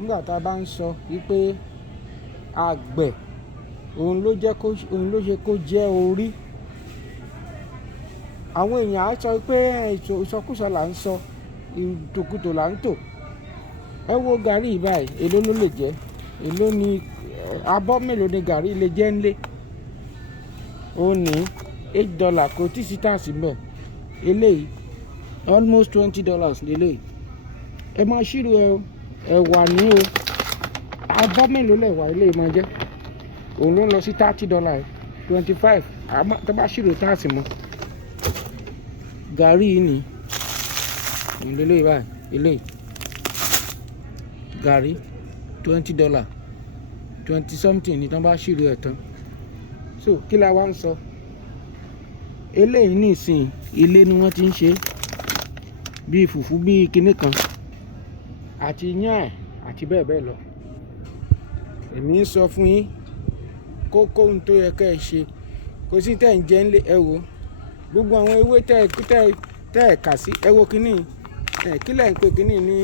nígbà tá a bá ń sọ wípé àgbẹ̀ òun ló ṣe kó jẹ́ orí, àwọn èèyàn á sọ pé ìsọkúsọ là ń sọ, ìtòkùtò là ń tò. Ẹ wo gàrí báyìí, èló ló lè jẹ́? Èló ni abọ́ mélòó ni gàrí lè jẹ́ ńlé? Ó ní $8 kò tí sí táàsì mọ́. Eléyìí almost $20 lélẹ́yìí. Ẹ máa ṣírò ẹ̀wà ní o. Abọ́ mélòó lẹ̀wà eléyìí máa jẹ́? Òun ló ń lọ sí $30, 25 tó bá ṣírò táàsì mọ́. Gàrí yìí ni eléyìí báyìí, eléyìí gàrí $20, 20 something ni tán bá ṣírò ẹ̀ tán. So kí la wá ń sọ? Eléyìí nísìn ilé ni wọ́n ti ń ṣe bíi fùfú bíi kinní kan àti yán àti bẹ́ẹ̀ bẹ́ẹ̀ lọ. Èmi ń sọ fún yín kókó ohun tó yẹ ká ẹ ṣe. Kò sí tẹ́ ń jẹ ńlé, ẹ wo gbogbo àwọn ewé tẹ́ ẹ kà sí, ẹ wo kinní kí lẹ̀ ń pè kinní ní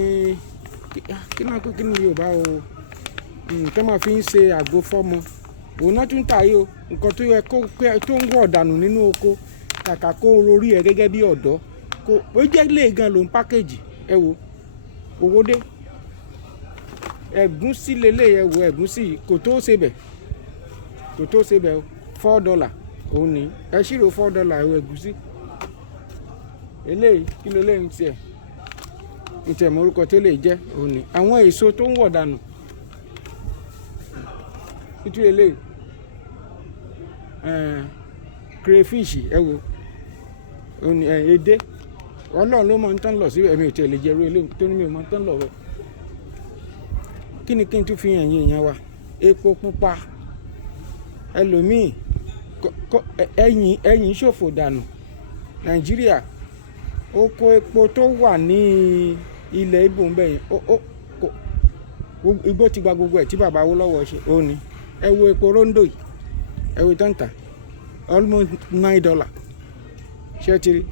kí náà pé kinní Yorùbá o tó máa fi ń ṣe àgbo fọ́mọ. Òun náà tún tà yìí o. Nǹkan tó yẹ tó ń wọ̀ dànù nínú oko kàkà kó rorí ẹ gẹ́gẹ́ bí ọ̀dọ́ kó ó jẹ́ lè gan ló ń pákéjì. Ẹ wo owó dé ẹ̀gúnsí lélẹ̀, ẹ wo ẹ̀gúnsí kò tó ṣebẹ̀ o $4 òun ni ẹ ṣírò $4 ẹ wo ẹ̀gúnsí. Eléyìí kí ló lẹ́yìn tiẹ̀ ní tiẹ̀ mọ orúkọ tó lè jẹ́ òun ni àwọn èso tó ń wọ̀ dànù nítorí eléyìí crayfish ẹ wo òun ni edé Ọlọ́run ló máa ń tán lọ sí ẹ̀mí ò tiẹ̀ lè jẹ́rú eléyìí tó ní mi ò máa ń tán lọ rẹ̀. Kí ni kí n tún fi hàn yín èèyàn wa? Epo pupa ẹlòmíì ẹ̀yìn ṣòfò dànù. Nàìjíríà oko epo tó wà ní ilẹ̀ Ìgbò ń bẹ̀ yẹn igbó ti gba gbogbo ẹ̀ tí bàbá Awólọ́wọ̀ ṣe ó ní. Ẹ wo epo rondo yìí, ẹ wo tán tà almost $9. Ṣé ti rí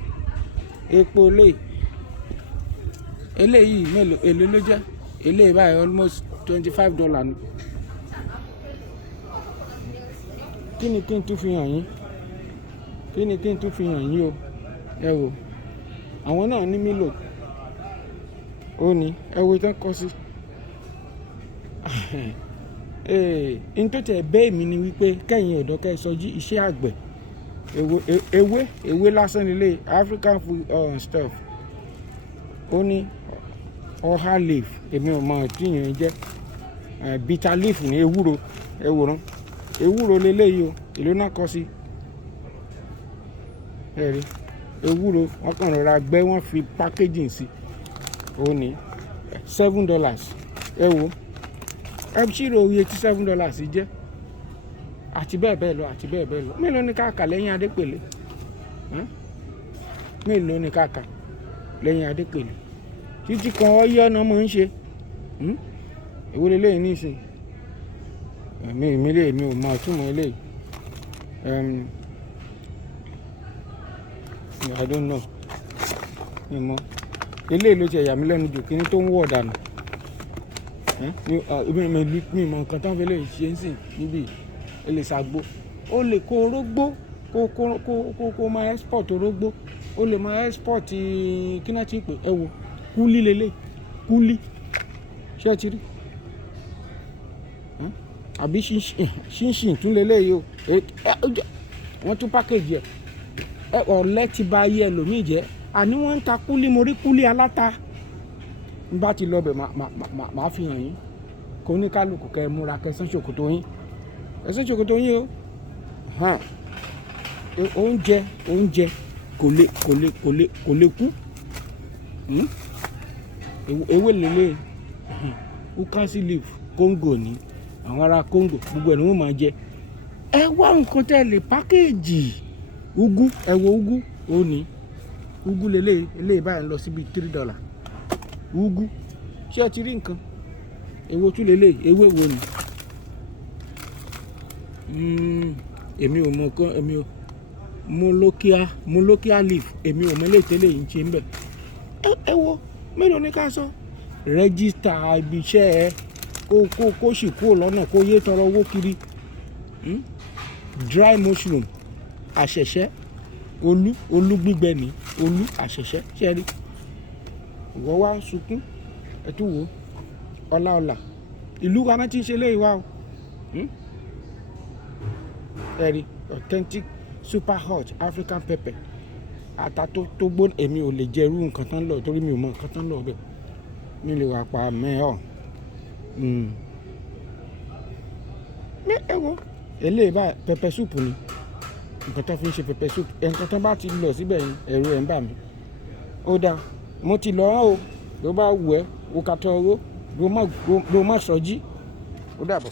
epo eléyìí mélòó èlò ló jẹ́? Eléyìí báyìí almost $25 ni. Kí ni kí n tún fi hàn yín? O ẹ wo àwọn náà ní Milo ó ní ẹ wo tán kọ́ sí. N tó tẹ̀ bẹ́ẹ̀ mi ni wípé kẹ́yìn ọ̀dọ́ kẹ́ sọ jí iṣẹ́ àgbẹ̀ ewé lásán nílé African food stuff. Ó ní ọha leaf èmi ò mọ tí yẹn jẹ́ bitter leaf ní ewúro ẹ wòran ewúro lélẹ́yìí o èló náà kọ́ sí. Ẹ rí ewúro wọ́n kàn rọra gbẹ́ wọ́n fi packaging sí ó ní $7. Ẹ wo ẹ ṣírò iye tí $7 jẹ́ àti bẹ́ẹ̀ bẹ́ẹ̀ lọ. Mélòó ni ká kà lẹ́yìn Adépèlé? Mélòó ni ká kà lẹ́yìn Adépèlé? Títí kan ọyọ́ náà mọ̀ ń ṣe. Èwo lélẹ́yìn nísìn? Mi ò mọ ìtumọ̀ eléyìí. I don't know. Mi mọ̀. Eléyìí ló ti ẹ̀yà mi lẹ́nu jù kíní tó ń wọ̀ dànù. Mi mọ̀ nǹkan tán fi lè ṣe ń sìn níbí ilé ṣàgbó. O lè kó orógbó kó máa export orógbó. O lè máa export kí náà ti ń pè ẹ wo kúlí lélẹ̀ kúlí. Ṣé ẹ ti rí? Àbí ṣínṣìn tún lélẹ́yìí o. Wọ́n tún package ẹ̀ ọ̀lẹ́ ti ba ayé ẹlòmíì jẹ́. Àní wọ́n ń ta kúlí, mo rí kúlí aláta. N bá ti lọ bẹ̀ máa fi hàn yín. Kò ní kálukú kẹ́ ẹ múra kẹsàn ṣòkòtò yín. Ẹsẹ̀ ṣòkòtò yín o. Oúnjẹ kò lè kú. Ewé lélẹ̀ ukasi leaf Congo ni àwọn ará Congo gbogbo ẹ̀ ni wọ́n máa jẹ. Ẹ wá nǹkan tẹ́ lè pákéjì ugu ẹ wo ugu ó ní ugu lélẹ̀ báyìí ń lọ síbi $3. Ugu ṣé ẹ ti rí nǹkan? Èwo tún lélẹ̀ ewé wo ni? Èmi ò mọ̀ kan èmi ò molokia leaf èmi ò mọ̀ lè tẹ́lẹ̀ yìí ń ṣe ń bẹ̀. Ẹ wo mélòó ni ká sọ? Rẹ́gísítà ibi iṣẹ́ ẹ kó sì kúrò lọ́nà, kó yé tọrọ owó kiri. Dry mushroom àṣẹ̀ṣẹ́, olú gbígbẹ ní olú àṣẹ̀ṣẹ́ ṣẹ́rí. Ìwọ wá sunkún ẹ̀tú wo ọlá ìlú wa náà ti ń ṣe léyìí wá o. Ẹ̀rí authentic super hot African pepper, ata tó gbóná. Èmi ò lè jẹ irú nǹkan tán lọ torí mi ò mọ nǹkan tán lọ bẹ́ẹ̀. Mi lè wà pa mẹ́ọ̀. Ẹ wo eléyìí báyìí pepper soup ni nǹkan tó fi ń ṣe pepper soup. Nǹkan tó bá ti lọ síbẹ̀ yẹn ẹ̀rù ẹ̀ ń bà mí. Ó dáa mo ti lọ rán o, ló bá wù ẹ́ o kà tọ́ owó ló má sọ jí. Ó dàbọ̀.